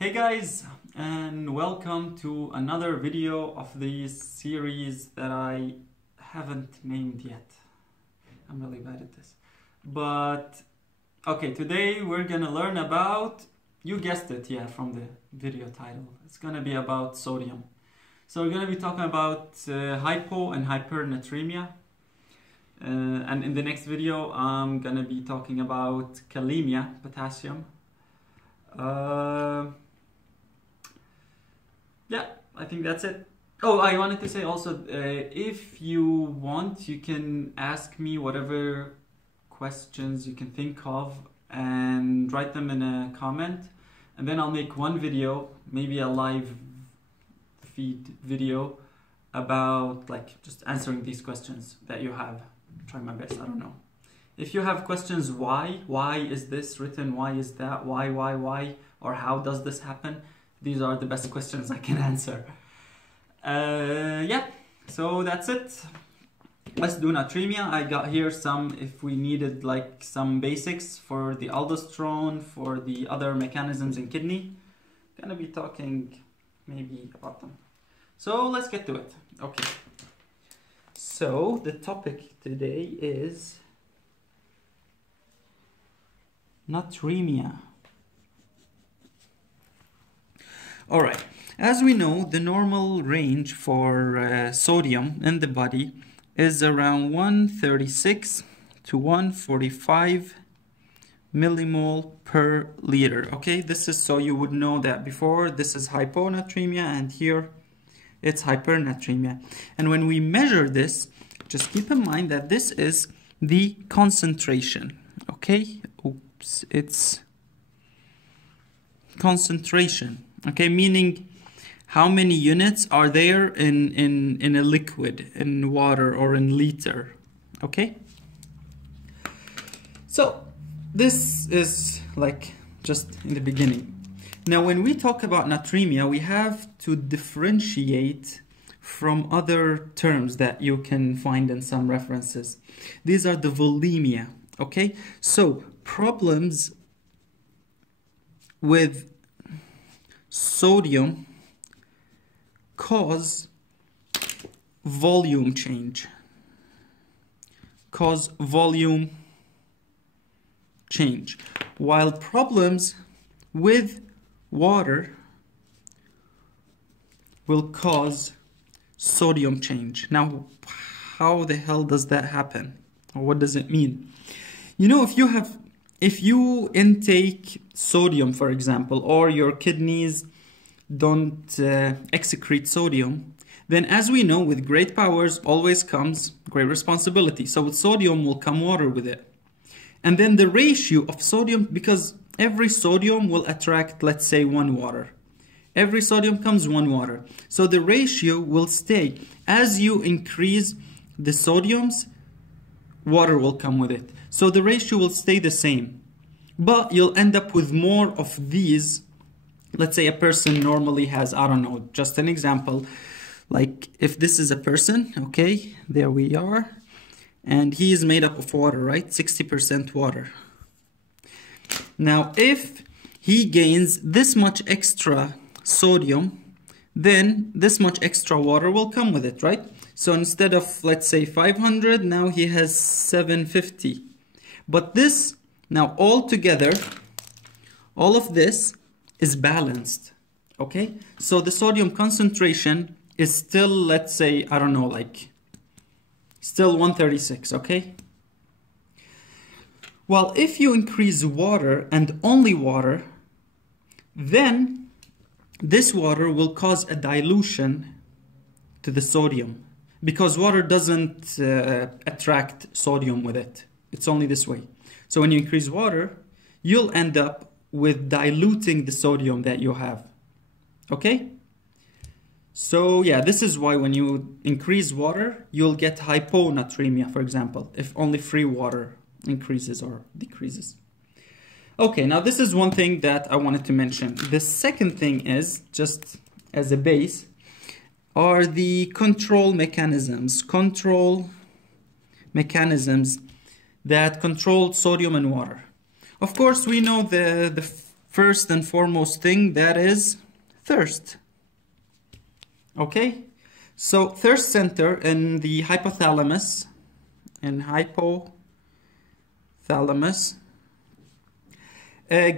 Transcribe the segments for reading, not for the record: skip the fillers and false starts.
Hey guys, and welcome to another video of this series that I haven't named yet. I'm really bad at this. But okay, today we're gonna learn about, you guessed it, yeah, from the video title. It's gonna be about sodium. So we're gonna be talking about hypo and hypernatremia. And in the next video, I'm gonna be talking about kalemia, potassium. Yeah, I think that's it. Oh, I wanted to say also, if you want, you can ask me whatever questions you can think of and write them in a comment. And then I'll make one video, maybe a live feed video about like just answering these questions that you have. Try my best, I don't know. If you have questions, why is this written, why is that, why, or how does this happen? These are the best questions I can answer. Yeah, so that's it. Let's do natremia. I got here some, if we needed like some basics for the aldosterone, for the other mechanisms in kidney. Gonna be talking maybe about them. So let's get to it. Okay. So the topic today is natremia. All right, as we know, the normal range for sodium in the body is around 136 to 145 millimole per liter. Okay, this is so you would know that before this is hyponatremia and here it's hypernatremia. And when we measure this, just keep in mind that this is the concentration. Okay, oops, it's concentration. Okay, meaning how many units are there in a liquid, in water or in liter. Okay, so this is like just in the beginning. Now when we talk about natremia, we have to differentiate from other terms that you can find in some references. These are the volemia. Okay, so problems with sodium cause volume change. While problems with water will cause sodium change. Now, how the hell does that happen? Or what does it mean? You know, if you intake sodium, for example, or your kidneys don't excrete sodium, then as we know, with great powers always comes great responsibility. So with sodium will come water with it. And then the ratio of sodium, because every sodium will attract, let's say, one water. Every sodium comes one water. So the ratio will stay. As you increase the sodiums, water will come with it. So the ratio will stay the same. But you'll end up with more of these. Let's say a person normally has, I don't know, just an example. Like if this is a person, okay, there we are. And he is made up of water, right? 60% water. Now, if he gains this much extra sodium, then this much extra water will come with it, right? So instead of, let's say, 500, now he has 750. But this, now all together, all of this is balanced, okay? So the sodium concentration is still, let's say, I don't know, like, still 136, okay? Well, if you increase water and only water, then this water will cause a dilution to the sodium because water doesn't attract sodium with it. It's only this way. So when you increase water, you'll end up with diluting the sodium that you have. Okay? So yeah, this is why when you increase water, you'll get hyponatremia, for example, if only free water increases or decreases. Okay, now this is one thing that I wanted to mention. The second thing is, just as a base, are the control mechanisms that control sodium and water. Of course, we know the first and foremost thing, that is thirst. Okay, so thirst center in the hypothalamus,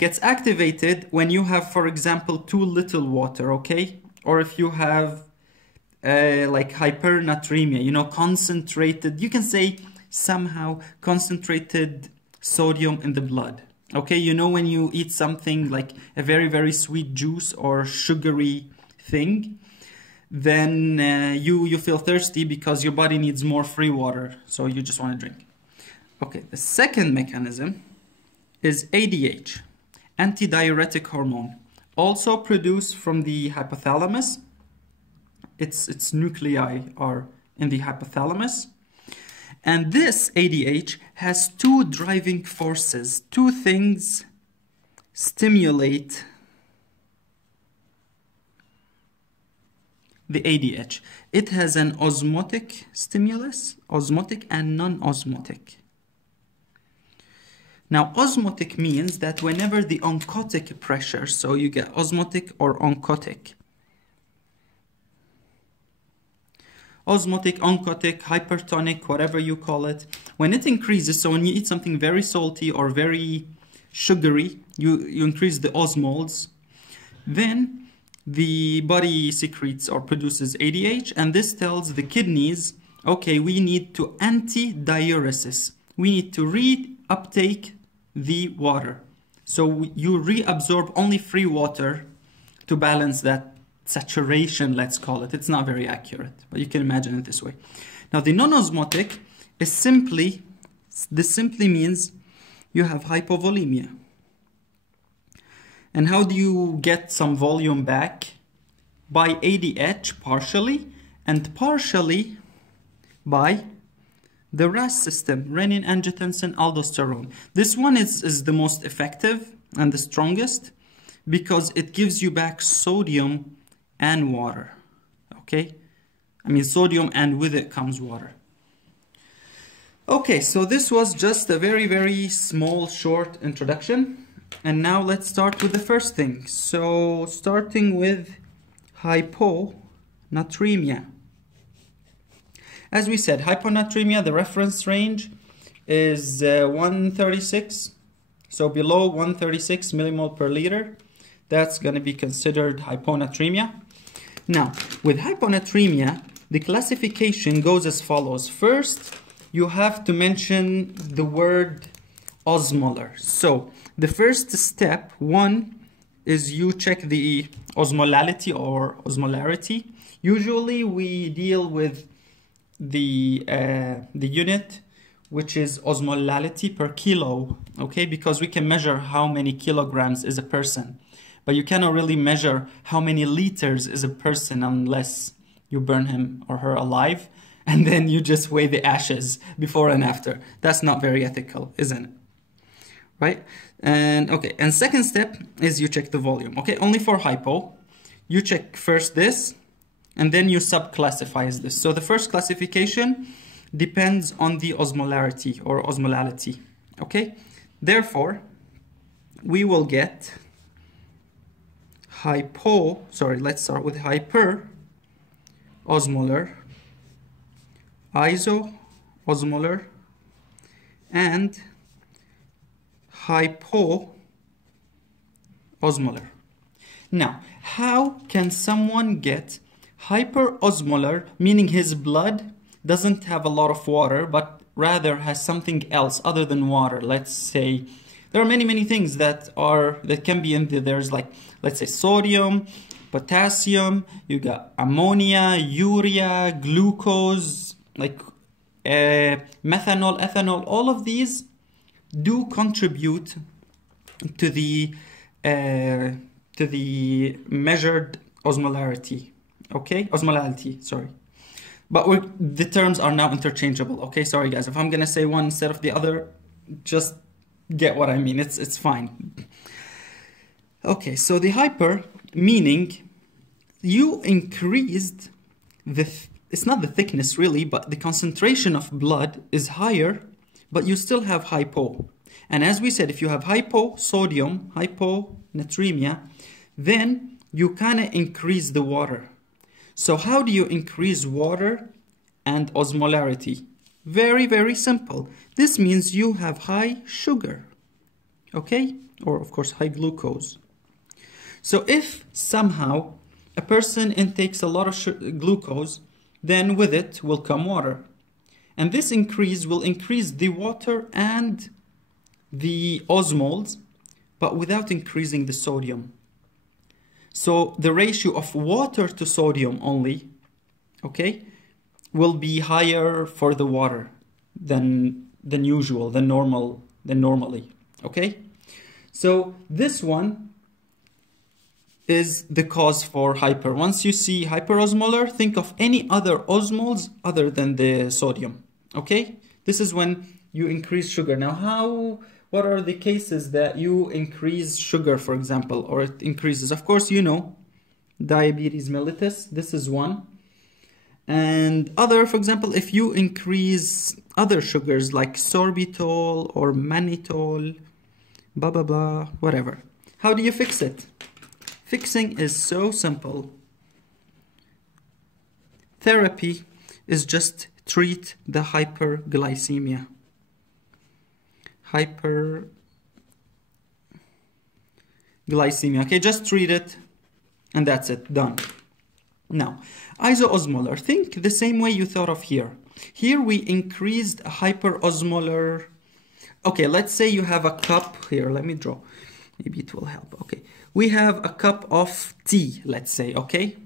gets activated when you have, for example, too little water, okay? Or if you have like hypernatremia, you know, concentrated, you can say somehow concentrated sodium in the blood. Okay, you know, when you eat something like a very, very sweet juice or sugary thing, then you feel thirsty because your body needs more free water, so you just want to drink. Okay, the second mechanism is ADH, antidiuretic hormone, also produced from the hypothalamus. Its nuclei are in the hypothalamus. And this ADH has two driving forces. Two things stimulate the ADH. It has an osmotic stimulus, osmotic and non-osmotic. Now, osmotic means that whenever the oncotic pressure, so you get osmotic or oncotic. Osmotic, oncotic, hypertonic, whatever you call it, when it increases, so when you eat something very salty or very sugary, you increase the osmoles, then the body secretes or produces ADH, and this tells the kidneys, okay, we need to anti-diuresis. We need to reuptake the water. So you reabsorb only free water to balance that saturation, let's call it. It's not very accurate, but you can imagine it this way. Now, the non-osmotic is simply means you have hypovolemia. And how do you get some volume back? By ADH partially, and partially by the RAS system, renin, angiotensin, aldosterone. This one is the most effective and the strongest because it gives you back sodium and water, okay? I mean sodium, and with it comes water. Okay, so this was just a very, very small, short introduction. And now let's start with the first thing. So starting with hyponatremia. As we said, hyponatremia, the reference range is 136. So below 136 millimole per liter, that's going to be considered hyponatremia. Now, with hyponatremia, the classification goes as follows. First, you have to mention the word osmolar. So the first step, one, is you check the osmolality or osmolarity. Usually we deal with the unit, which is osmolality per kilo, okay? Because we can measure how many kilograms is a person. But you cannot really measure how many liters is a person unless you burn him or her alive, and then you just weigh the ashes before and after. That's not very ethical, isn't it? Right? And okay, and second step is you check the volume. Okay, only for hypo, you check first this, and then you subclassify as this. So the first classification depends on the osmolarity or osmolality. Okay, therefore, we will get let's start with hyper osmolar, iso-osmolar, and hypo-osmolar. Now, how can someone get hyperosmolar, meaning his blood doesn't have a lot of water, but rather has something else other than water? Let's say there are many things that can be in there. There's like, let's say, sodium, potassium, you got ammonia, urea, glucose, like methanol, ethanol. All of these do contribute to the measured osmolarity. Okay, osmolality, sorry. But the terms are now interchangeable. Okay, sorry guys, if I'm gonna say one instead of the other, just get what I mean. It's fine. Okay, so the hyper, meaning you increased it's not the thickness really, but the concentration of blood is higher, but you still have hypo. And as we said, if you have hyposodium, hyponatremia, then you kind of increase the water. So how do you increase water and osmolarity? Very, very simple. This means you have high sugar, okay? Or of course, high glucose. So if somehow a person intakes a lot of glucose, then with it will come water. And this increase will increase the water and the osmoles, but without increasing the sodium. So the ratio of water to sodium only, okay, will be higher for the water than usual, than normally, okay? So this one is the cause for hyper. Once you see hyperosmolar, think of any other osmoles other than the sodium, okay? This is when you increase sugar. Now what are the cases that you increase sugar, for example, or it increases? Of course, you know, diabetes mellitus, this is one. And other, for example, if you increase other sugars like sorbitol or mannitol, blah, blah, blah, whatever. How do you fix it? Fixing is so simple. Therapy is just treat the hyperglycemia. Hyperglycemia. Okay, just treat it and that's it, done. Now, isoosmolar. Think the same way you thought of here. Here we increased hyperosmolar. Okay, let's say you have a cup here. Let me draw. Maybe it will help. Okay, we have a cup of tea, let's say, okay?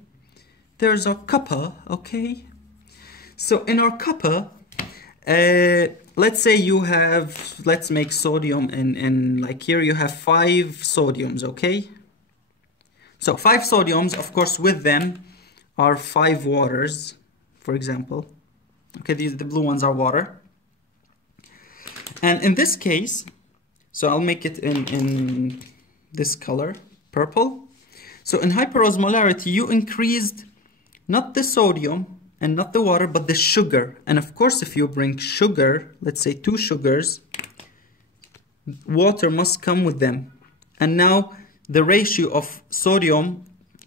There's a cuppa, okay? So in our cuppa, let's say you have, let's make sodium in like here you have 5 sodiums, okay? So 5 sodiums, of course, with them are 5 waters, for example. Okay, the blue ones are water. And in this case, so I'll make it in this color, purple. So in hyperosmolarity, you increased not the sodium and not the water, but the sugar. And of course, if you bring sugar, let's say 2 sugars, water must come with them. And now the ratio of sodium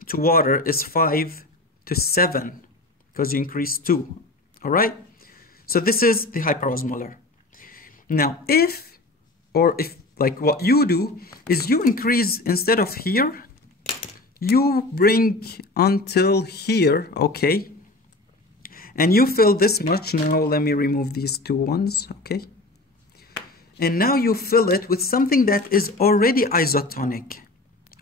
to water is 5 to 7 because you increase 2. All right? So this is the hyperosmolar. Now, if like what you do is you increase instead of here, you bring until here, okay? And you fill this much. Now let me remove these 2 ones, okay? And now you fill it with something that is already isotonic,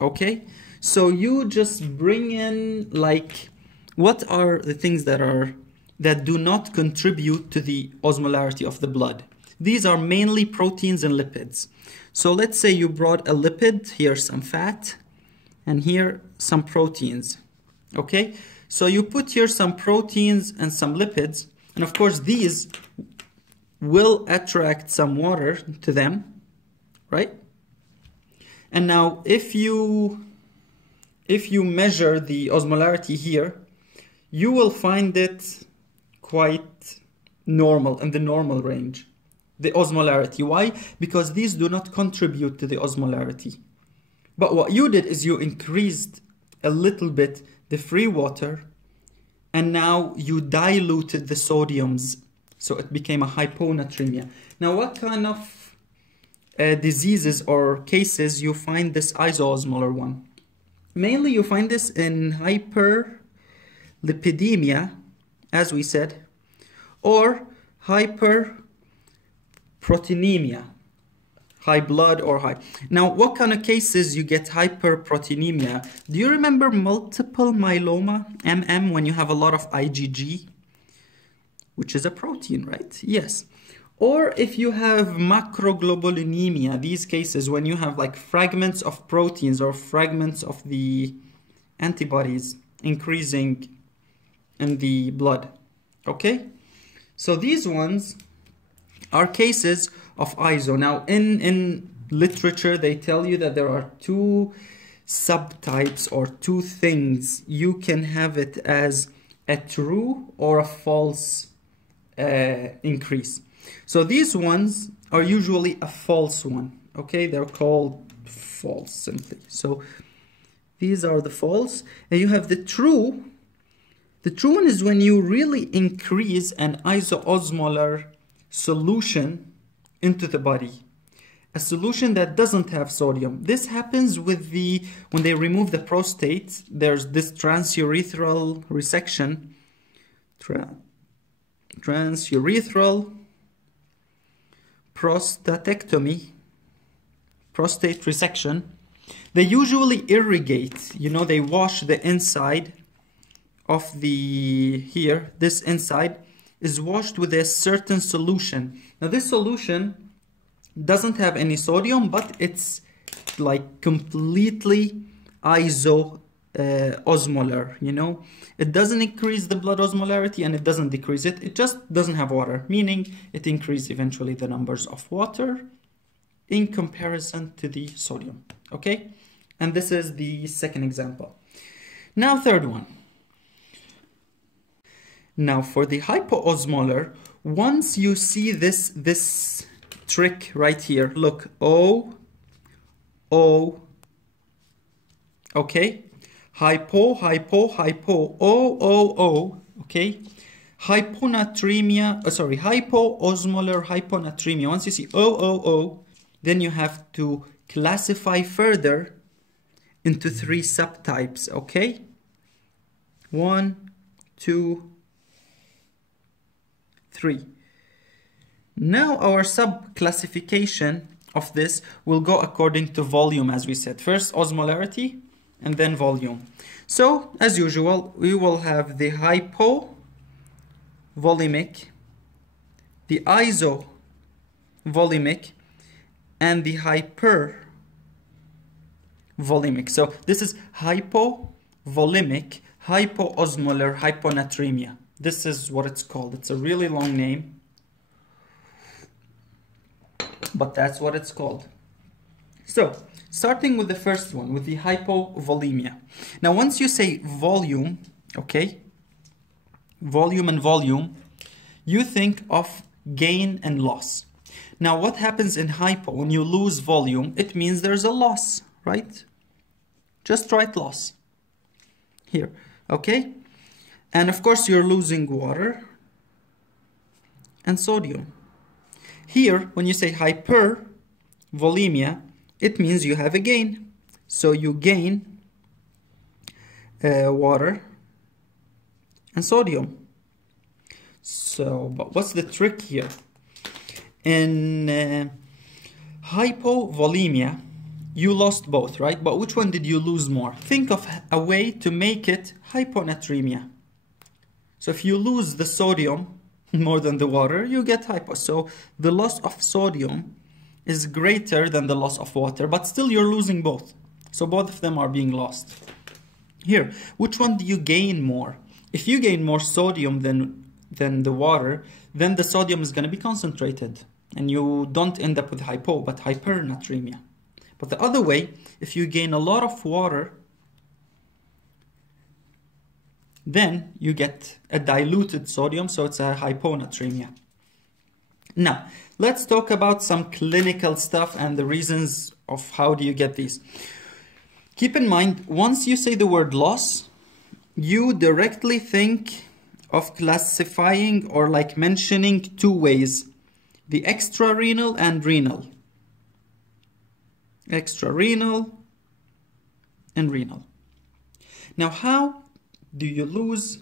okay? So you just bring in like, what are the things that do not contribute to the osmolarity of the blood? These are mainly proteins and lipids. So let's say you brought a lipid, here's some fat, and here some proteins, okay? So you put here some proteins and some lipids, and of course these will attract some water to them, right? And now if you measure the osmolarity here, you will find it quite normal, in the normal range. The osmolarity. Why? Because these do not contribute to the osmolarity. But what you did is you increased a little bit the free water, and now you diluted the sodiums, so it became a hyponatremia. Now, what kind of diseases or cases you find this isoosmolar one? Mainly you find this in hyperlipidemia, as we said, or hyperproteinemia, high blood or high. Now, what kind of cases you get hyperproteinemia? Do you remember multiple myeloma, MM, when you have a lot of IgG, which is a protein, right? Yes. Or if you have macroglobulinemia, these cases when you have like fragments of proteins or fragments of the antibodies increasing in the blood, okay? So these ones are cases of ISO. Now, in literature, they tell you that there are 2 subtypes or 2 things. You can have it as a true or a false increase. So these ones are usually a false one. Okay, they're called false simply. So these are the false, and you have the true. The true one is when you really increase an isoosmolar solution into the body. A solution that doesn't have sodium. This happens with when they remove the prostate, there's this transurethral resection. Transurethral prostatectomy, prostate resection. They usually irrigate, they wash the inside of this inside is washed with a certain solution. Now this solution doesn't have any sodium, but it's like completely osmolar, It doesn't increase the blood osmolarity and it doesn't decrease it. It just doesn't have water, meaning it increases eventually the numbers of water in comparison to the sodium, okay? And this is the second example. Now third one. Now for the hypoosmolar, once you see this trick right here, look, O, okay? Hypo, O, okay? Hyponatremia, hypoosmolar hyponatremia. Once you see O, then you have to classify further into 3 subtypes, okay? 1, 2, 3. Now our sub-classification of this will go according to volume, as we said. First osmolarity and then volume. So, as usual, we will have the hypovolemic, the isovolemic, and the hypervolemic. So this is hypovolemic, hypoosmolar hyponatremia. This is what it's called. It's a really long name, but that's what it's called. So, starting with the first one, with the hypovolemia. Now, once you say volume, okay, volume and volume, you think of gain and loss. Now, what happens in hypo? When you lose volume, it means there's a loss, right? Just write loss here, okay? And of course, you're losing water and sodium. Here, when you say hypervolemia, it means you have a gain. So you gain water and sodium. So, but what's the trick here? In hypovolemia, you lost both, right? But which one did you lose more? Think of a way to make it hyponatremia. So if you lose the sodium more than the water, you get hypo. So the loss of sodium is greater than the loss of water, but still you're losing both. So both of them are being lost. Here, which one do you gain more? If you gain more sodium than the water, then the sodium is going to be concentrated, and you don't end up with hypo, but hypernatremia. But the other way, if you gain a lot of water, then you get a diluted sodium, so it's a hyponatremia. Now, let's talk about some clinical stuff and the reasons of how do you get these. Keep in mind, once you say the word loss, you directly think of classifying or like mentioning 2 ways, the extrarenal and renal. Extrarenal and renal. Now, how do you lose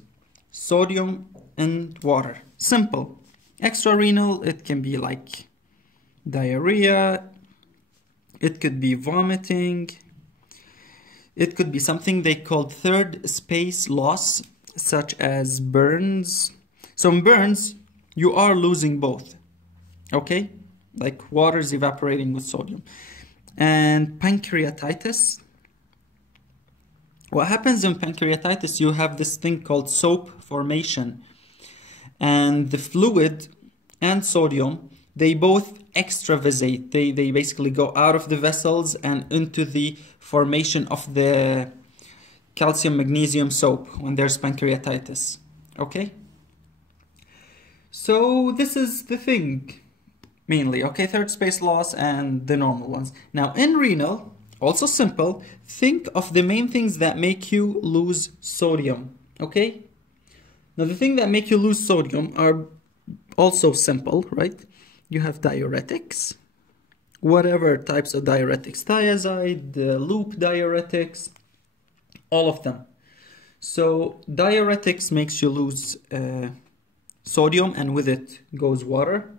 sodium and water? Simple. Extrarenal, it can be like diarrhea, it could be vomiting, it could be something they call third space loss, such as burns. So in burns, you are losing both, okay? Like water is evaporating with sodium. And pancreatitis. What happens in pancreatitis, you have this thing called soap formation. And the fluid and sodium, they both extravasate. They basically go out of the vessels and into the formation of the calcium magnesium soap when there's pancreatitis. Okay? So this is the thing. mainly, okay? Third space loss and the normal ones. Now in renal, also simple, think of the main things that make you lose sodium, okay? Now the thing that make you lose sodium are also simple, right? You have diuretics, whatever types of diuretics, thiazide, loop diuretics, all of them. So diuretics makes you lose sodium, and with it goes water.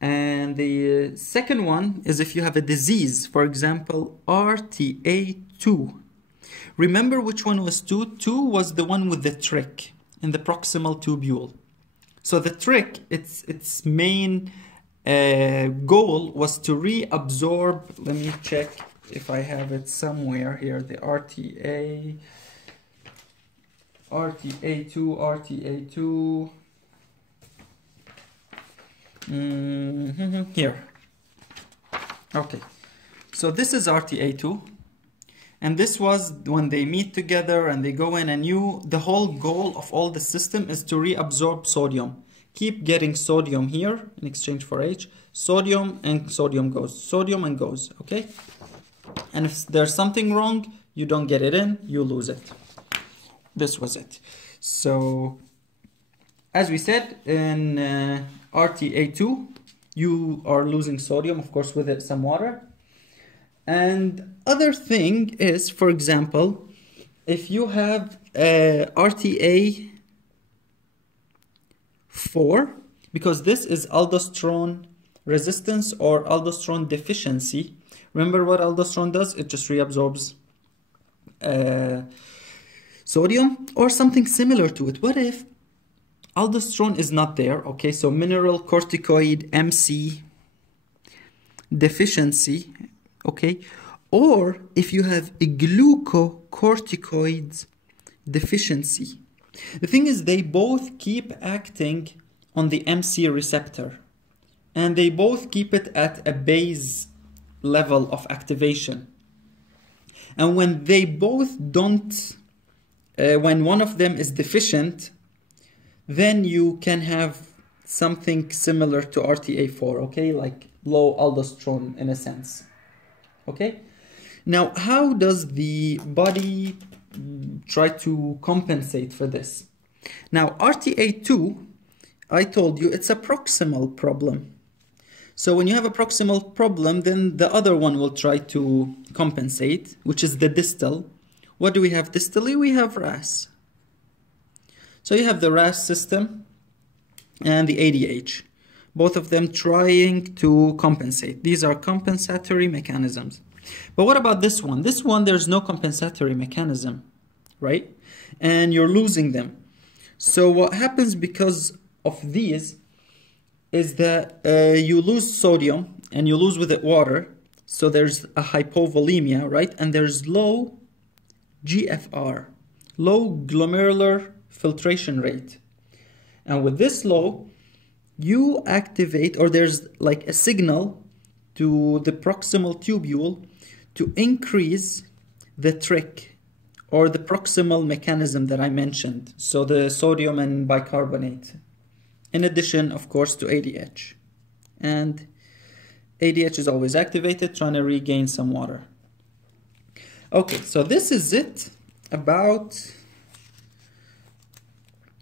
And the second one is if you have a disease, for example, RTA2. Remember which one was 2? 2 was the one with the trick in the proximal tubule. So the trick, its main goal was to reabsorb. Let me check if I have it somewhere here. The RTA2. Here. Okay. So this is RTA2. And this was when they meet together and they go in, and the whole goal of all the system is to reabsorb sodium. Keep getting sodium here in exchange for H. Sodium and sodium goes. Sodium and goes, okay? And if there's something wrong, you don't get it in, you lose it. This was it. So, as we said, in RTA2, you are losing sodium, of course, with it some water. And other thing is, for example, if you have RTA4, because this is aldosterone resistance or aldosterone deficiency. Remember what aldosterone does? It just reabsorbs sodium, or something similar to it. What if aldosterone is not there? Okay, so mineralocorticoid MC deficiency. Okay, or if you have a glucocorticoids deficiency. The thing is, they both keep acting on the MC receptor, and they both keep it at a base level of activation. And when they both don't, when one of them is deficient, then you can have something similar to RTA4, okay, like low aldosterone in a sense. Okay, now how does the body try to compensate for this? Now RTA2, I told you it's a proximal problem. So when you have a proximal problem, then the other one will try to compensate, which is the distal. What do we have distally? We have RAS. So you have the RAS system and the ADH. Both of them trying to compensate. These are compensatory mechanisms. But what about this one? This one, there's no compensatory mechanism, right? And you're losing them. So what happens because of these is that you lose sodium and you lose with it water. So there's a hypovolemia, right? And there's low GFR, low glomerular filtration rate. And with this low, you activate, or there's like a signal to the proximal tubule to increase the trick or the proximal mechanism that I mentioned. So the sodium and bicarbonate. In addition, of course, to ADH. And ADH is always activated, trying to regain some water. Okay, so this is it about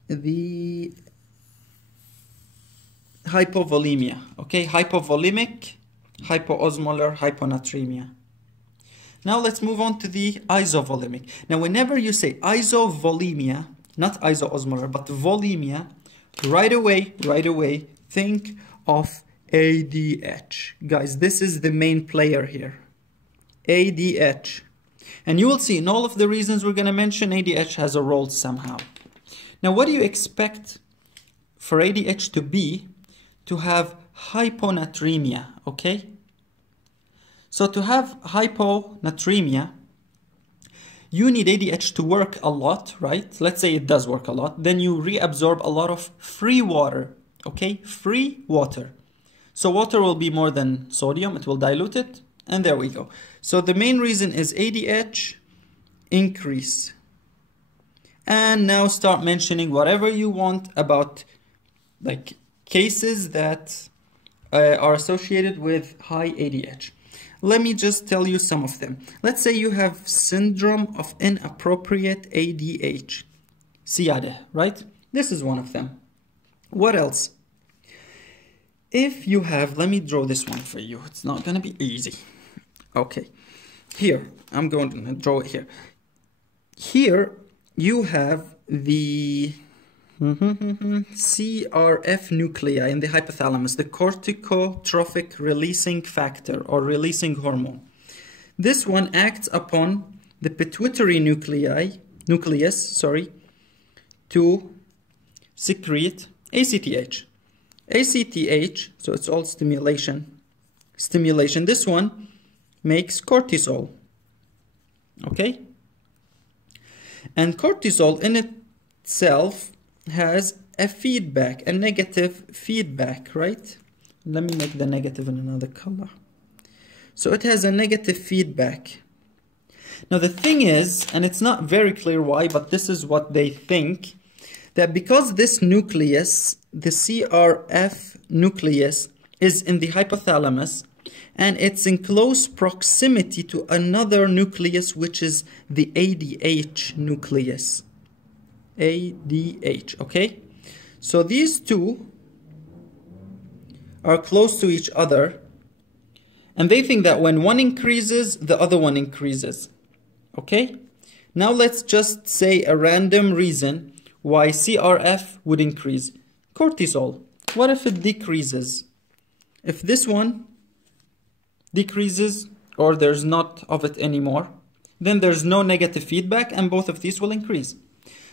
the hypovolemia, okay? Hypovolemic, hypoosmolar, hyponatremia. Now let's move on to the isovolemic. Now whenever you say isovolemia, not isoosmolar, but volemia, right away, think of ADH. Guys, this is the main player here. ADH. And you will see in all of the reasons we're going to mention, ADH has a role somehow. Now what do you expect for ADH to be to have hyponatremia, okay? So to have hyponatremia, you need ADH to work a lot, right? Let's say it does work a lot. Then you reabsorb a lot of free water, okay? Free water. So water will be more than sodium. It will dilute it. And there we go. So the main reason is ADH increase. And now start mentioning whatever you want about like cases that are associated with high ADH. Let me just tell you some of them. Let's say you have syndrome of inappropriate ADH. SIADE, right? This is one of them. What else? If you have, let me draw this one for you. It's not going to be easy. Okay. Here, I'm going to draw it here. Here, you have the CRF nuclei in the hypothalamus, the corticotrophic releasing factor or releasing hormone. This one acts upon the pituitary nucleus, to secrete ACTH. ACTH, so it's all stimulation. This one makes cortisol. Okay? And cortisol in itself has a feedback, a negative feedback, right? Let me make the negative in another color. So it has a negative feedback. Now the thing is, and it's not very clear why, but this is what they think, that because this nucleus, the CRF nucleus, is in the hypothalamus, and it's in close proximity to another nucleus, which is the ADH nucleus. ADH, okay? So these two are close to each other, and they think that when one increases, the other one increases. Okay? Now let's just say a random reason why CRF would increase. Cortisol. What if it decreases? If this one decreases, or there's not of it anymore, then there's no negative feedback and both of these will increase.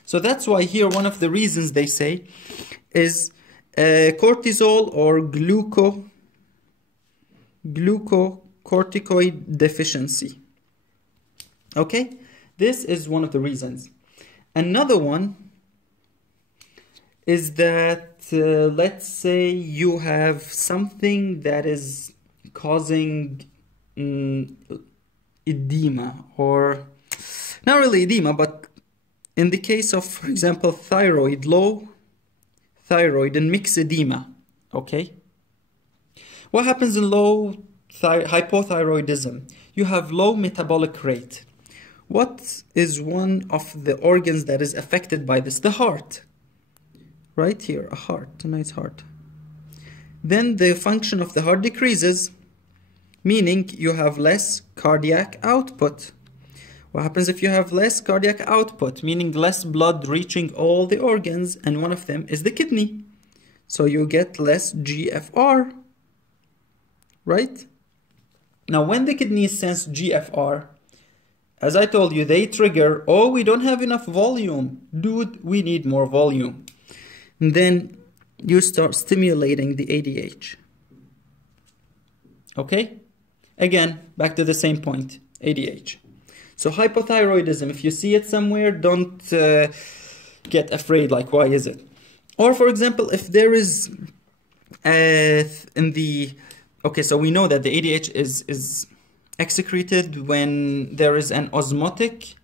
So that's why here one of the reasons they say is cortisol or glucocorticoid deficiency. Okay, this is one of the reasons. Another one is that let's say you have something that is causing edema, or not really edema, but in the case of, for example, thyroid, low thyroid and mixed edema. Okay, what happens in low hypothyroidism? You have low metabolic rate. What is one of the organs that is affected by this? The heart. Right here, a heart, a nice heart. Then the function of the heart decreases, meaning you have less cardiac output. What happens if you have less cardiac output? Meaning less blood reaching all the organs, and one of them is the kidney. So you get less GFR, right? Now when the kidneys sense GFR, as I told you, they trigger, oh, we don't have enough volume. Dude, we need more volume. And then you start stimulating the ADH. Okay? Again, back to the same point, ADH. So hypothyroidism, if you see it somewhere, don't get afraid, like, why is it? Or for example, if there is okay, so we know that the ADH is excreted when there is an osmotic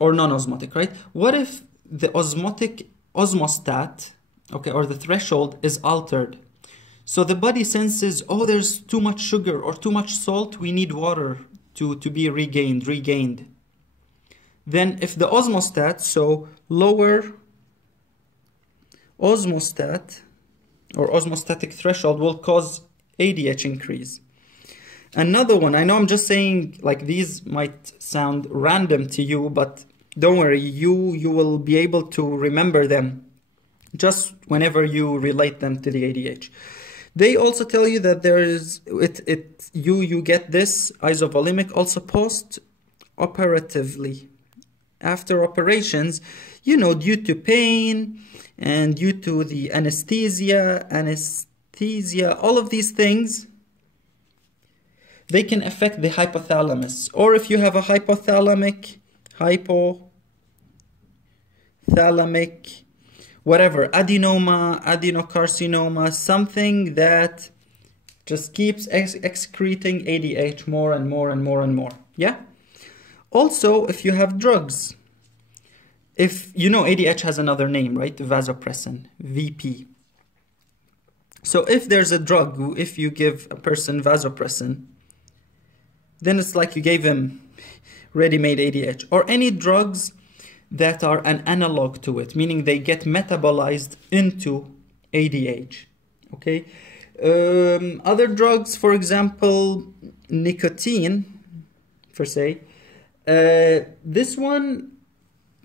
or non-osmotic, right? What if the osmotic osmostat, okay, or the threshold is altered? So the body senses, oh, there's too much sugar or too much salt, we need water to be regained. Then if the osmostat, so lower osmostat or osmostatic threshold, will cause ADH increase. Another one, I know I'm just saying, like, these might sound random to you, but don't worry, you will be able to remember them just whenever you relate them to the ADH. They also tell you that there is you get this isovolemic also post-operatively. After operations, you know, due to pain and due to the anesthesia, all of these things, they can affect the hypothalamus. Or if you have a hypothalamic, whatever, adenoma, adenocarcinoma, something that just keeps excreting ADH more and more and more and more. Yeah? Also, if you have drugs, if you know ADH has another name, right? Vasopressin, VP. So if there's a drug, if you give a person vasopressin, then it's like you gave him ready-made ADH, or any drugs that are an analog to it, meaning they get metabolized into ADH. Okay. Other drugs, for example, nicotine, per se, this one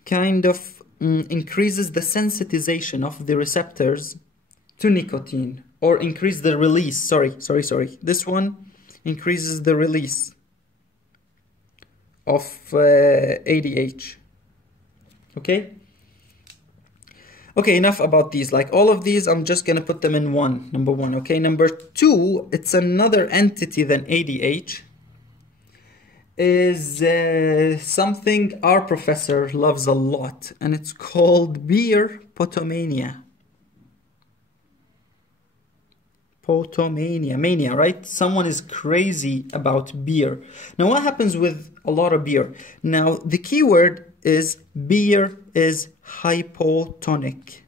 kind of increases the sensitization of the receptors to nicotine, or increase the release. Sorry. This one increases the release of ADH. Okay, enough about these. Like all of these, I'm just gonna put them in number one. Okay, number two, it's another entity than ADH. Is something our professor loves a lot, and it's called beer potomania. Mania, right? Someone is crazy about beer. Now, what happens with a lot of beer? Now, the key word is beer is hypotonic.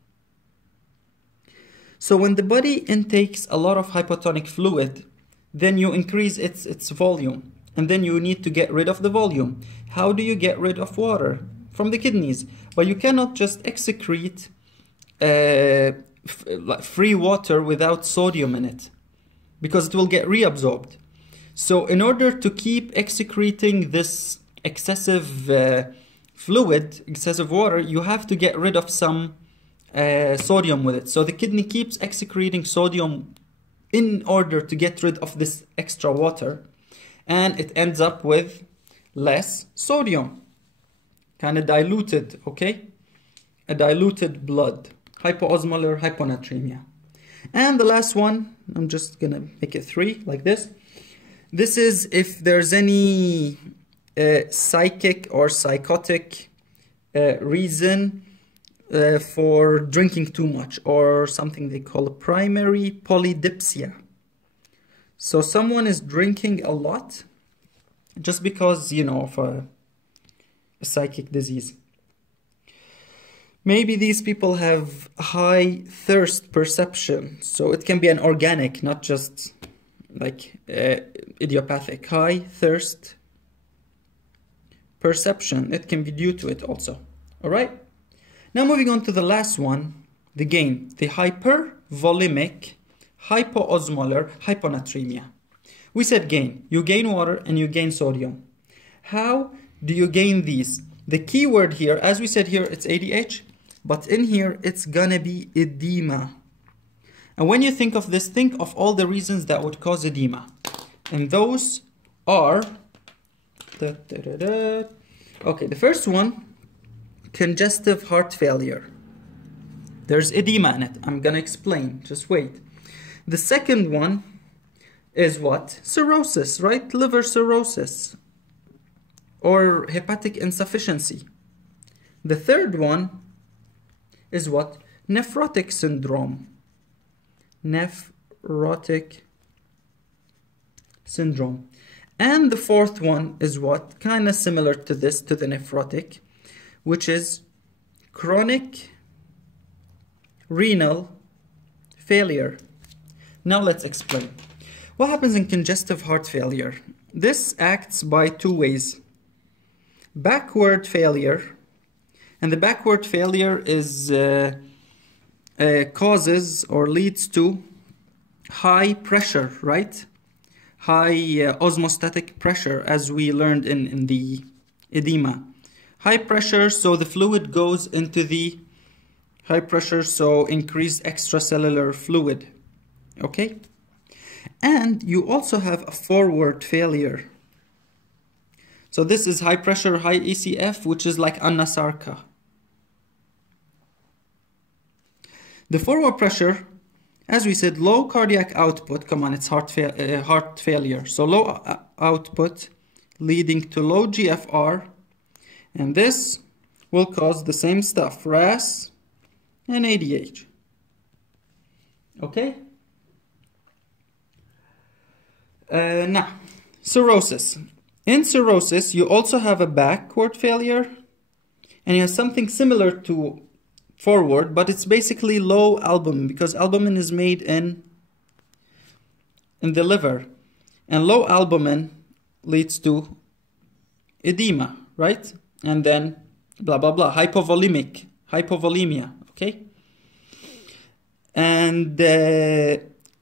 So when the body intakes a lot of hypotonic fluid, then you increase its volume, and then you need to get rid of the volume. How do you get rid of water? From the kidneys. But you cannot just excrete free water without sodium in it, because it will get reabsorbed. So in order to keep excreting this excessive fluid, excessive water, you have to get rid of some sodium with it. So the kidney keeps excreting sodium in order to get rid of this extra water, and it ends up with less sodium, kind of diluted, okay? A diluted blood. Hypoosmolar hyponatremia. And the last one, I'm just gonna make it 3 like this. This is if there's any psychic or psychotic reason for drinking too much, or something they call a primary polydipsia. So someone is drinking a lot just because, you know, of a psychic disease. Maybe these people have high thirst perception. So it can be an organic, not just like idiopathic. High thirst perception. It can be due to it also. All right. Now moving on to the last one, the gain. The hypervolemic hypoosmolar hyponatremia. We said gain. You gain water and you gain sodium. How do you gain these? The key word here, as we said here, it's ADH. But in here, it's gonna be edema. And when you think of this, think of all the reasons that would cause edema. And those are... Okay, the first one, congestive heart failure. There's edema in it. I'm gonna explain. Just wait. The second one is what? Cirrhosis, right? Liver cirrhosis. Or hepatic insufficiency. The third one is what? Nephrotic syndrome. Nephrotic syndrome. And the fourth one is what? Kind of similar to this, to the nephrotic, which is chronic renal failure. Now let's explain. What happens in congestive heart failure? This acts by 2 ways. Backward failure. And the backward failure is causes or leads to high pressure, right? High osmostatic pressure, as we learned in the edema. High pressure, so the fluid goes into the high pressure, so increased extracellular fluid. Okay? And you also have a forward failure. So this is high pressure, high ECF, which is like anasarca. The forward pressure, as we said, low cardiac output. Come on, it's heart failure. So low output leading to low GFR. And this will cause the same stuff, RAS and ADH. Okay? Now, cirrhosis. In cirrhosis, you also have a backward failure, and you have something similar to forward, but it's basically low albumin, because albumin is made in in the liver. And low albumin leads to edema, right? And then blah, blah, blah, hypovolemia, okay? And,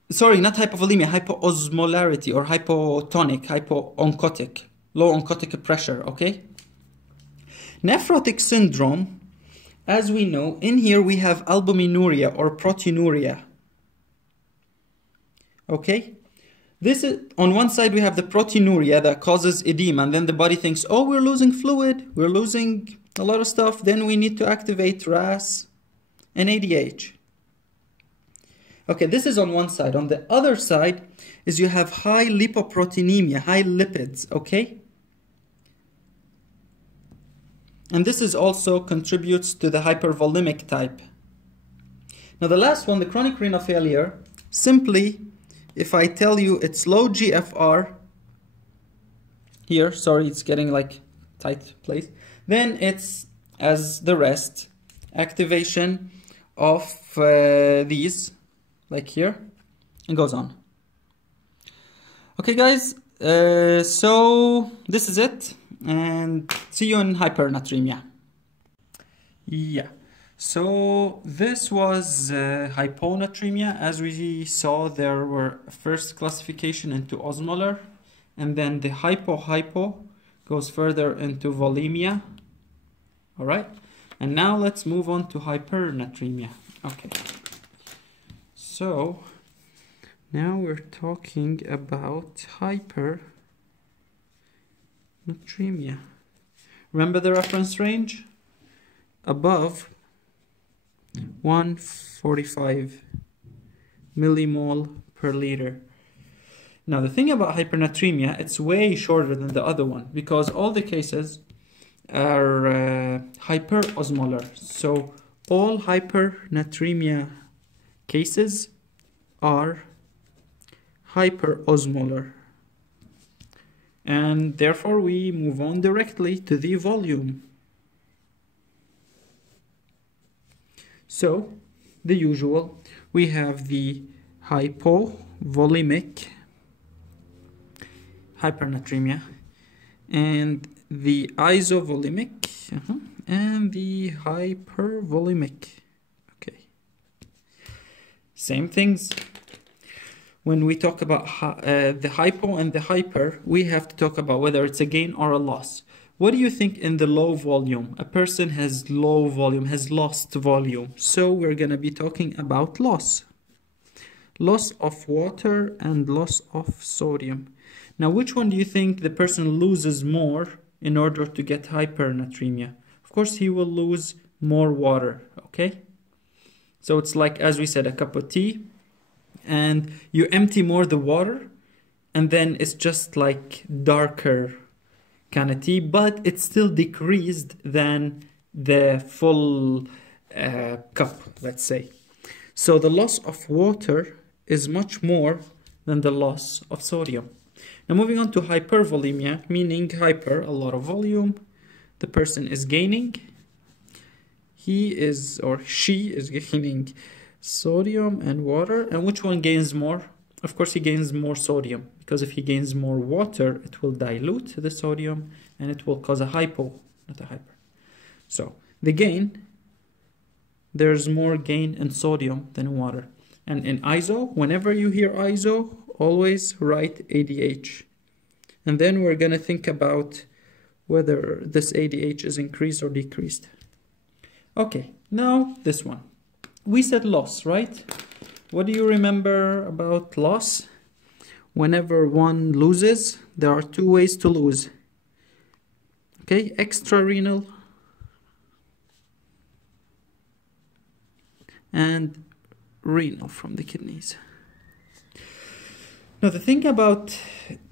sorry, not hypovolemia, hypoosmolarity or hypotonic, hypooncotic, low oncotic pressure, okay? Nephrotic syndrome, as we know, in here we have albuminuria or proteinuria, okay? This is, on one side we have the proteinuria that causes edema, and then the body thinks, oh, we're losing fluid, we're losing a lot of stuff, then we need to activate RAS and ADH. Okay, this is on one side. On the other side is you have high lipoproteinemia, high lipids, okay? And this is also contributes to the hypervolemic type. Now the last one, the chronic renal failure, simply, if I tell you it's low GFR, here, sorry, it's getting like tight place, then it's, as the rest, activation of these, like here, and goes on. Okay guys, so this is it, and see you in hypernatremia. Yeah, so this was hyponatremia. As we saw, there were first classification into osmolar, and then the hypo goes further into volemia. All right, and now let's move on to hypernatremia. Okay. So now we're talking about hypernatremia. Remember the reference range? Above 145 millimole per liter. Now the thing about hypernatremia, it's way shorter than the other one because all the cases are hyperosmolar. So all hypernatremia cases are hyperosmolar, and therefore we move on directly to the volume. So the usual, we have the hypovolemic hypernatremia and the isovolemic and the hypervolemic. Same things. When we talk about the hypo and the hyper, we have to talk about whether it's a gain or a loss. What do you think in the low volume? A person has low volume, has lost volume. So we're going to be talking about loss. Loss of water and loss of sodium. Now, which one do you think the person loses more in order to get hypernatremia? Of course, he will lose more water, okay? So it's like, as we said, a cup of tea, and you empty more the water, and then it's just like darker kind of tea, but it's still decreased than the full cup, let's say. So the loss of water is much more than the loss of sodium. Now moving on to hypervolemia, meaning hyper, a lot of volume, the person is gaining. He is or she is gaining sodium and water. And which one gains more? Of course, he gains more sodium, because if he gains more water, it will dilute the sodium and it will cause a hypo, not a hyper. So the gain, there's more gain in sodium than in water. And in iso, whenever you hear iso, always write ADH. And then we're going to think about whether this ADH is increased or decreased. Okay, now this one. We said loss, right? What do you remember about loss? Whenever one loses, there are two ways to lose. Okay, extrarenal and renal from the kidneys. Now the thing about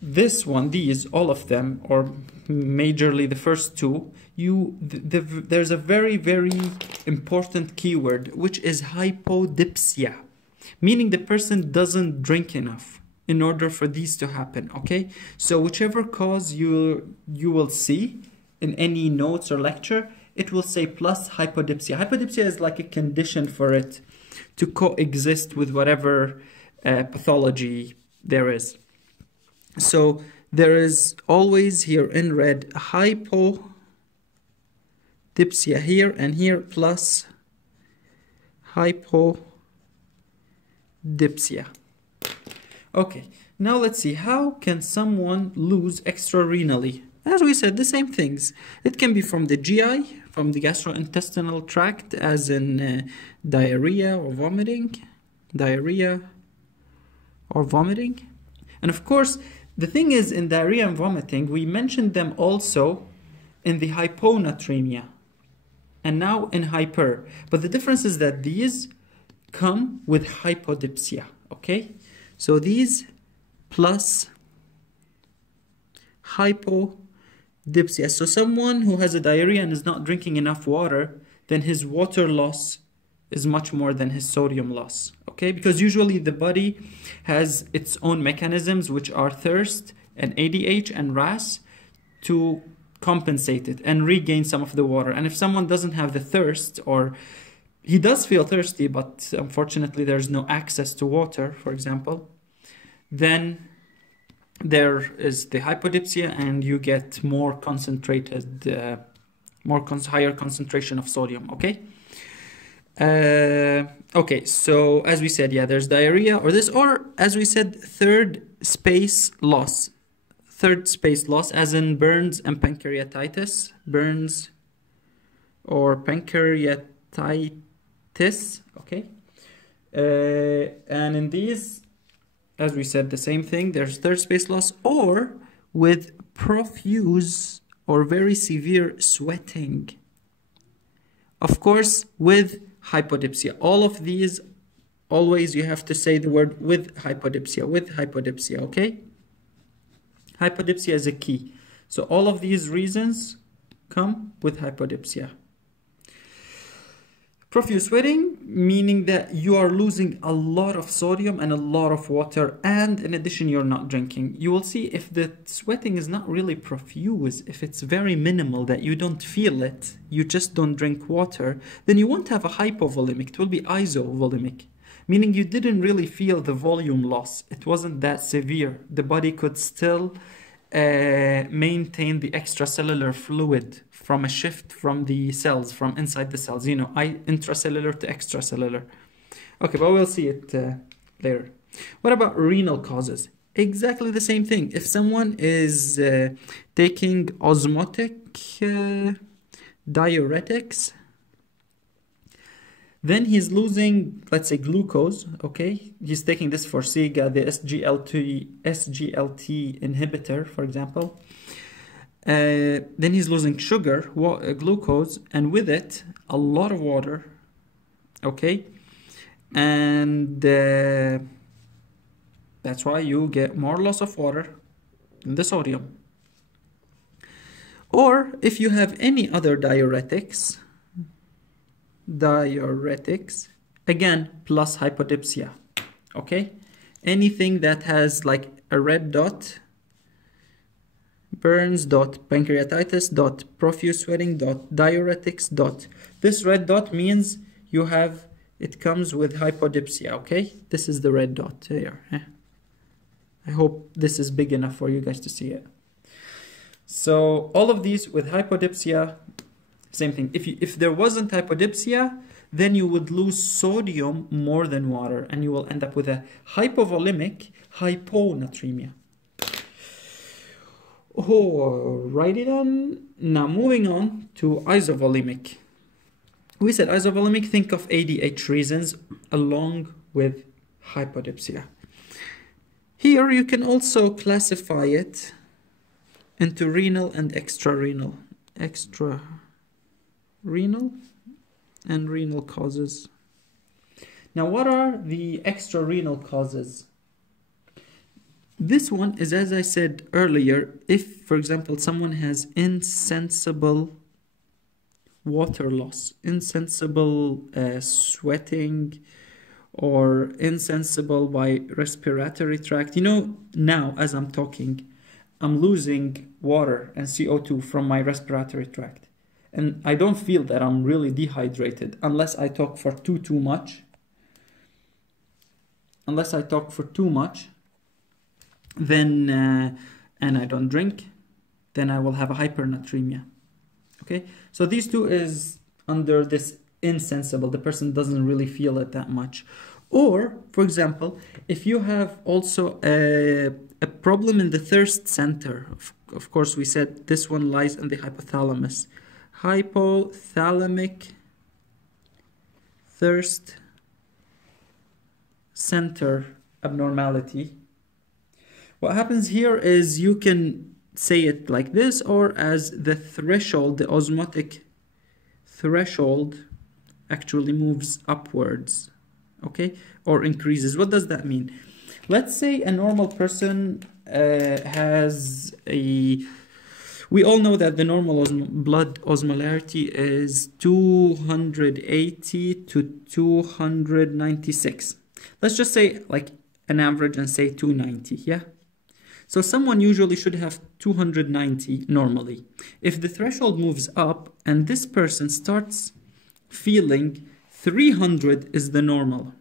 this one, these, all of them, or majorly the first two, there's a very, very important keyword, which is hypodipsia, meaning the person doesn't drink enough in order for these to happen, okay? So whichever cause you will see in any notes or lecture, it will say plus hypodipsia. Hypodipsia is like a condition for it to coexist with whatever pathology there is. So there is always here in red hypodipsia here and here plus hypodipsia. Okay, now let's see, how can someone lose extrarenally? As we said, the same things. It can be from the GI, from the gastrointestinal tract, as in diarrhea or vomiting. And of course, the thing is, in diarrhea and vomiting, we mentioned them also in the hyponatremia and now in hyper. But the difference is that these come with hypodipsia, okay? So these plus hypodipsia. So someone who has a diarrhea and is not drinking enough water, then his water loss is much more than his sodium loss, okay? Because usually the body has its own mechanisms, which are thirst and ADH and RAS, to compensate it and regain some of the water. And if someone doesn't have the thirst, or he does feel thirsty, but unfortunately there's no access to water, for example, then there is the hypodipsia and you get more concentrated, higher concentration of sodium, okay? Okay, so as we said, yeah, there's diarrhea or this, or as we said, third space loss, as in burns and pancreatitis, burns or pancreatitis, okay? And in these, as we said, the same thing, there's third space loss, or with profuse or very severe sweating. Of course, with hypodipsia. All of these, always you have to say the word with hypodipsia, okay? Hypodipsia is a key. So all of these reasons come with hypodipsia. Profuse sweating, meaning that you are losing a lot of sodium and a lot of water, and in addition you're not drinking. You will see if the sweating is not really profuse, if it's very minimal, that you don't feel it, you just don't drink water, then you won't have a hypovolemic, it will be isovolemic, meaning you didn't really feel the volume loss. It wasn't that severe. The body could still maintain the extracellular fluid from a shift from the cells, from inside the cells, you know, intracellular to extracellular. Okay, but we'll see it later. What about renal causes? Exactly the same thing. If someone is taking osmotic diuretics, then he's losing, let's say, glucose, okay? He's taking this for SIGA, the SGLT inhibitor, for example. Then he's losing sugar, glucose, and with it, a lot of water, okay? And that's why you get more loss of water in the sodium. Or if you have any other diuretics, again, plus hypodipsia, okay? Anything that has like a red dot, burns dot, pancreatitis dot, profuse sweating dot, diuretics dot. This red dot means you have, it comes with hypodipsia, okay? This is the red dot here. I hope this is big enough for you guys to see it. So all of these with hypodipsia, same thing. If there wasn't hypodipsia, then you would lose sodium more than water, and you will end up with a hypovolemic hyponatremia. Alrighty then. Now moving on to isovolemic. We said isovolemic, think of ADH reasons along with hypodipsia. Here you can also classify it into renal and extrarenal. Renal and renal causes. Now, what are the extrarenal causes? This one is, as I said earlier, if, for example, someone has insensible water loss, insensible sweating, or insensible by respiratory tract. You know, now as I'm talking, I'm losing water and CO2 from my respiratory tract. And I don't feel that I'm really dehydrated unless I talk for too much. then and I don't drink, then I will have a hypernatremia. Okay, so these two is under this insensible, the person doesn't really feel it that much. Or, for example, if you have also a problem in the thirst center, of course we said this one lies in the hypothalamus. Hypothalamic thirst center abnormality. What happens here is you can say it like this, or as the threshold, the osmotic threshold actually moves upwards, okay, or increases. What does that mean? Let's say a normal person has a... We all know that the normal blood osmolarity is 280 to 296. Let's just say like an average and say 290, yeah? So someone usually should have 290 normally. If the threshold moves up and this person starts feeling 300 is the normal,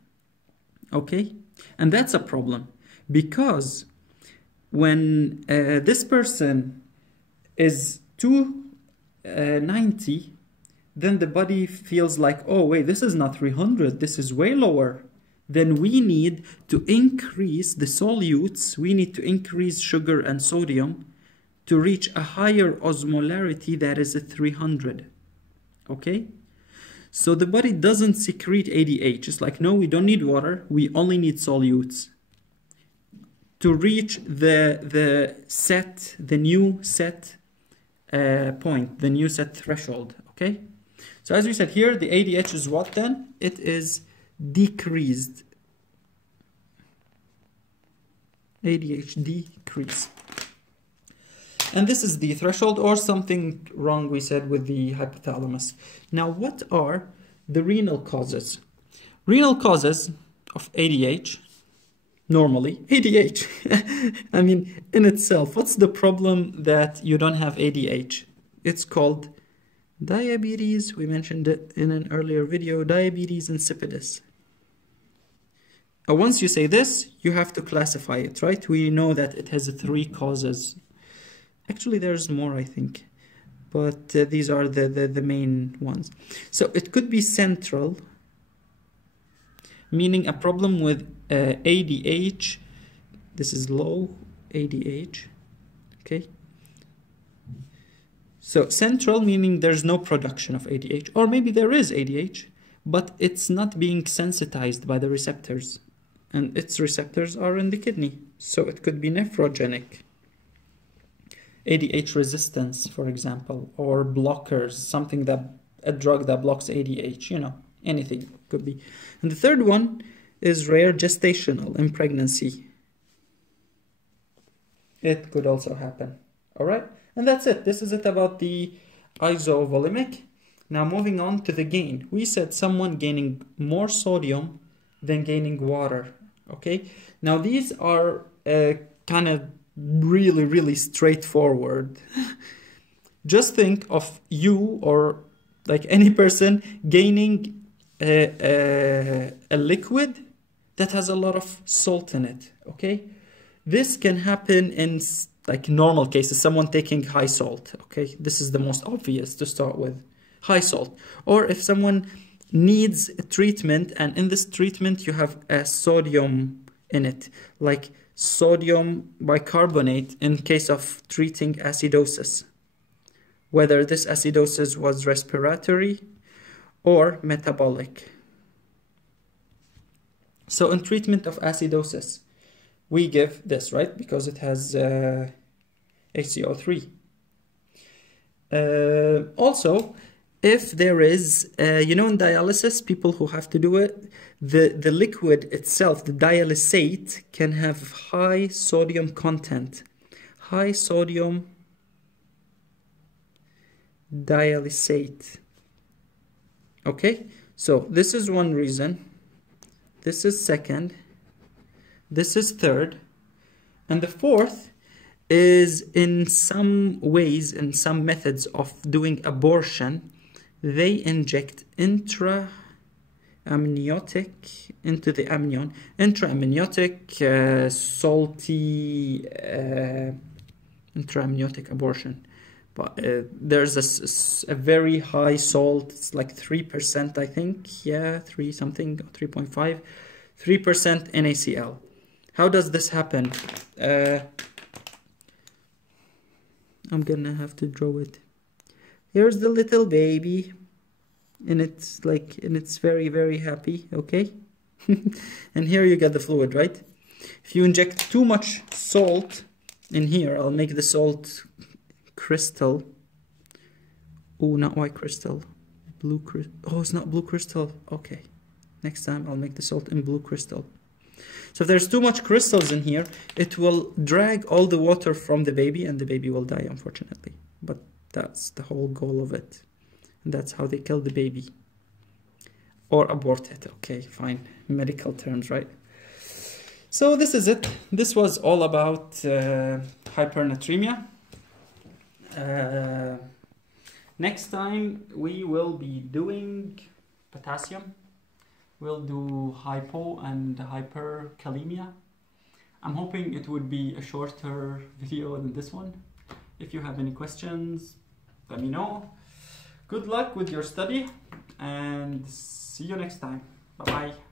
okay? And that's a problem, because when this person is 290, then the body feels like, oh wait, this is not 300, this is way lower. Then we need to increase the solutes, we need to increase sugar and sodium to reach a higher osmolarity that is a 300, okay? So the body doesn't secrete ADH. It's like, no, we don't need water, we only need solutes to reach the new set point, the new set threshold, okay? So as we said here, the ADH is what then? It is decreased. ADH decrease. And this is the threshold, or something wrong we said with the hypothalamus. Now, what are the renal causes? Renal causes of ADH, normally, ADH, I mean, in itself, what's the problem that you don't have ADH? It's called diabetes. We mentioned it in an earlier video, diabetes insipidus. Once you say this, you have to classify it, right? We know that it has 3 causes. Actually, there's more, I think, but these are the main ones. So it could be central, meaning a problem with ADH. This is low ADH, okay? So central, meaning there's no production of ADH, or maybe there is ADH, but it's not being sensitized by the receptors, and its receptors are in the kidney. So it could be nephrogenic. ADH resistance, for example, or blockers, something that, a drug that blocks ADH, you know, anything could be. And the third one is rare gestational in pregnancy. It could also happen. All right, and that's it. This is it about the isovolemic. Now moving on to the gain. We said someone gaining more sodium than gaining water. Okay, now these are kind of really straightforward. Just think of you, or like any person, gaining a liquid that has a lot of salt in it, okay? This can happen in like normal cases, someone taking high salt, okay? This is the most obvious to start with, high salt. Or if someone needs a treatment, and in this treatment you have a sodium in it, like sodium bicarbonate in case of treating acidosis, whether this acidosis was respiratory or metabolic. So in treatment of acidosis, we give this, right? Because it has HCO3. Also, if there is, you know, in dialysis, people who have to do it, the liquid itself, the dialysate, can have high sodium content. High sodium dialysate. Okay, so this is one reason. This is second. This is third. And the fourth is, in some ways, in some methods of doing abortion, they inject amniotic, into the amnion, intraamniotic salty intraamniotic abortion. But there's a very high salt, it's like 3%, I think, yeah, 3 something, 3.5, 3% NaCl. How does this happen? I'm gonna have to draw it. Here's the little baby, and it's very, very happy, okay? And here you get the fluid, right? If you inject too much salt in here, I'll make the salt crystal. Oh, not white crystal. Blue crystal. Oh, it's not blue crystal. Okay. Next time I'll make the salt in blue crystal. So if there's too much crystals in here, it will drag all the water from the baby and the baby will die, unfortunately. But that's the whole goal of it. And that's how they kill the baby. Or abort it. Okay, fine. Medical terms, right? So this is it. This was all about hypernatremia. Next time we will be doing potassium. We'll do hypo and hyperkalemia. I'm hoping it would be a shorter video than this one. If you have any questions, let me know. Good luck with your study and see you next time. Bye bye.